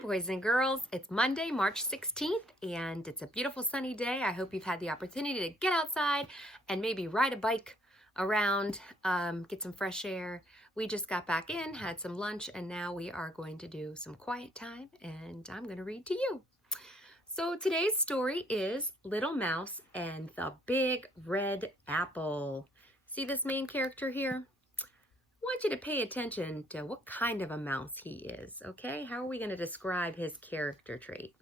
Hi, boys and girls. It's Monday, March 16th, and it's a beautiful sunny day. I hope you've had the opportunity to get outside and maybe ride a bike around, get some fresh air. We just got back in, had some lunch, and now we are going to do some quiet time, and I'm going to read to you. So today's story is Little Mouse and the Big Red Apple. See this main character here? I want you to pay attention to what kind of a mouse he is, okay? How are we going to describe his character trait?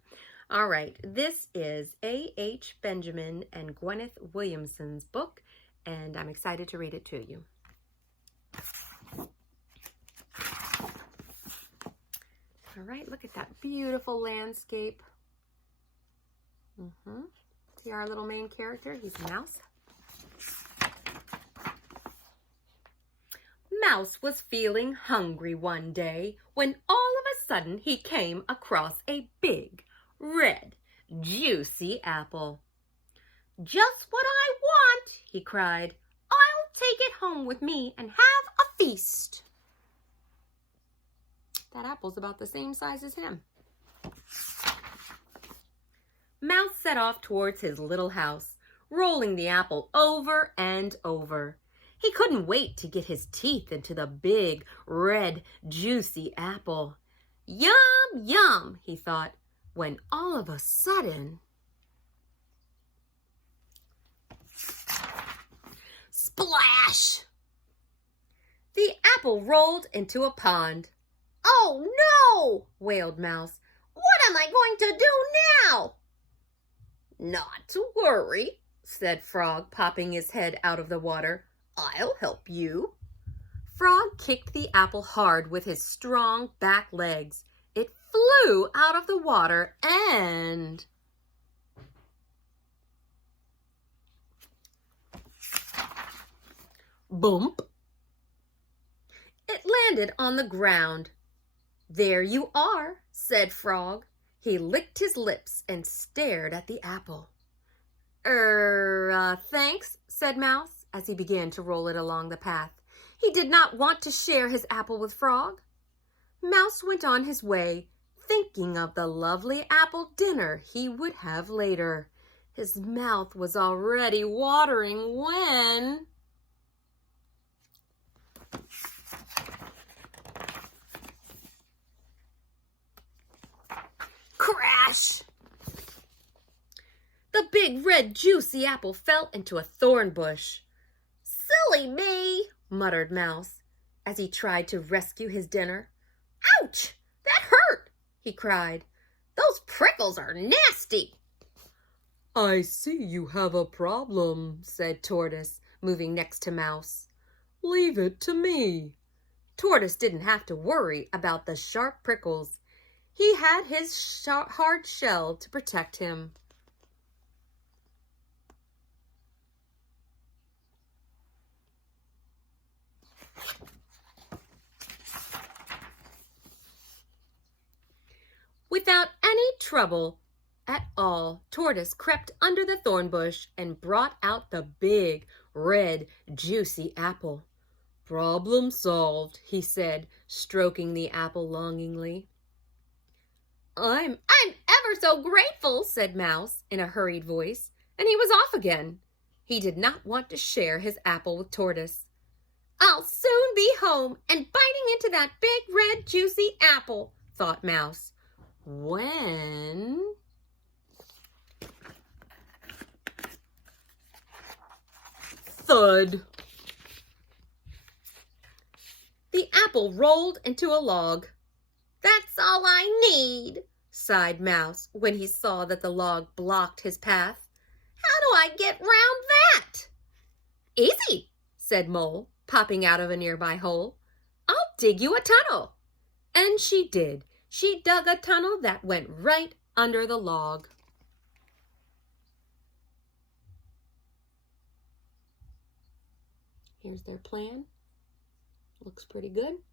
All right, this is A.H. Benjamin and Gwyneth Williamson's book, and I'm excited to read it to you. All right, look at that beautiful landscape. See our little main character? He's a mouse. Mouse was feeling hungry one day when all of a sudden he came across a big, red, juicy apple. "Just what I want," he cried. "I'll take it home with me and have a feast." That apple's about the same size as him. Mouse set off towards his little house, rolling the apple over and over. He couldn't wait to get his teeth into the big, red, juicy apple. Yum, yum, he thought, when all of a sudden, splash! The apple rolled into a pond. "Oh no!" wailed Mouse. "What am I going to do now?" "Not to worry," said Frog, popping his head out of the water. "I'll help you." Frog kicked the apple hard with his strong back legs. It flew out of the water and bump! It landed on the ground. "There you are," said Frog. He licked his lips and stared at the apple. Thanks," said Mouse, as he began to roll it along the path. He did not want to share his apple with Frog. Mouse went on his way, thinking of the lovely apple dinner he would have later. His mouth was already watering when... Crash! The big, red, juicy apple fell into a thorn bush. "Silly me," muttered Mouse, as he tried to rescue his dinner. "Ouch! That hurt!" he cried. "Those prickles are nasty." "I see you have a problem," said Tortoise, moving next to Mouse. "Leave it to me." Tortoise didn't have to worry about the sharp prickles. He had his hard shell to protect him. Without any trouble at all, Tortoise crept under the thorn bush and brought out the big, red, juicy apple. "Problem solved," he said, stroking the apple longingly. I'm ever so grateful," said Mouse in a hurried voice, and he was off again. He did not want to share his apple with Tortoise. "I'll soon be home and biting into that big, red, juicy apple," thought Mouse. When thud! The apple rolled into a log. "That's all I need," sighed Mouse when he saw that the log blocked his path. "How do I get round that?" "Easy," said Mole, popping out of a nearby hole. "I'll dig you a tunnel." And she did. She dug a tunnel that went right under the log. Here's their plan. Looks pretty good.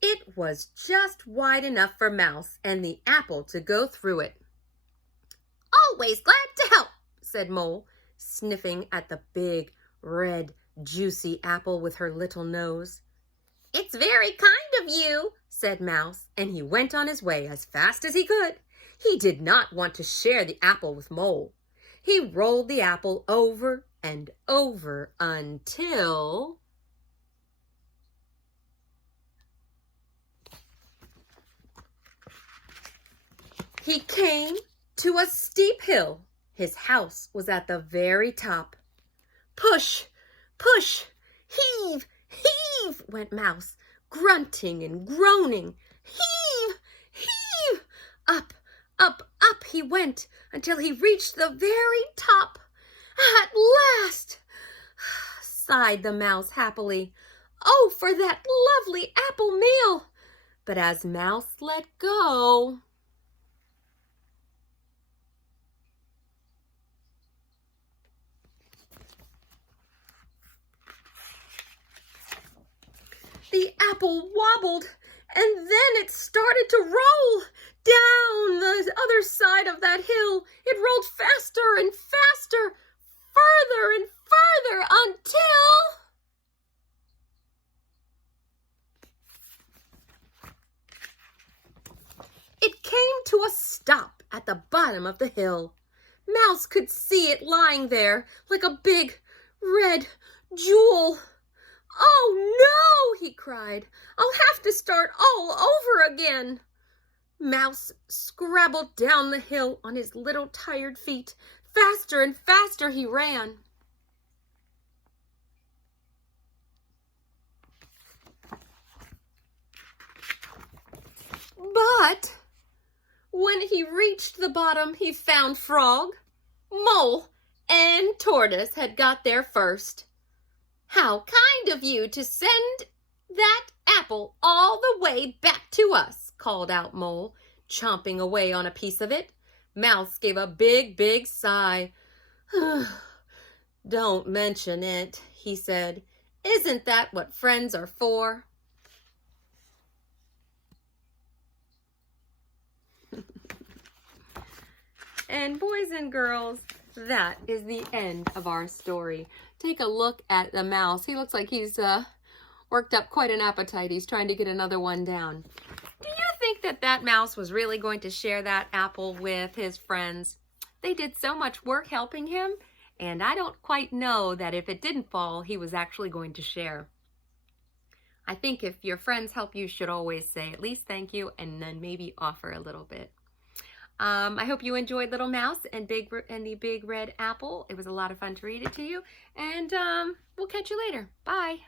It was just wide enough for Mouse and the apple to go through it. "Always glad to help," said Mole, sniffing at the big, red, juicy apple with her little nose. "It's very kind of you," said Mouse, and he went on his way as fast as he could. He did not want to share the apple with Mole. He rolled the apple over and over until he came to a steep hill. His house was at the very top. "Push, push, heave, heave," went Mouse, grunting and groaning. "Heave, heave!" Up, up, up he went until he reached the very top. "At last!" sighed the Mouse happily. "Oh, for that lovely apple meal!" But as Mouse let go, the apple wobbled, and then it started to roll down the other side of that hill. It rolled faster and faster, further and further, until it came to a stop at the bottom of the hill. Mouse could see it lying there like a big red jewel. "Oh no!" he cried. "I'll have to start all over again." Mouse scrabbled down the hill on his little tired feet. Faster and faster he ran. But when he reached the bottom, he found Frog, Mole, and Tortoise had got there first. "How kind of you to send that apple all the way back to us," called out Mole, chomping away on a piece of it. Mouse gave a big, big sigh. "Don't mention it," he said. "Isn't that what friends are for?" And boys and girls, that is the end of our story. Take a look at the mouse. He looks like he's worked up quite an appetite. He's trying to get another one down. Do you think that that mouse was really going to share that apple with his friends? They did so much work helping him, and I don't quite know that if it didn't fall, he was actually going to share. I think if your friends help you, should always say at least thank you and then maybe offer a little bit. I hope you enjoyed Little Mouse and the Big Red Apple. It was a lot of fun to read it to you. And we'll catch you later. Bye.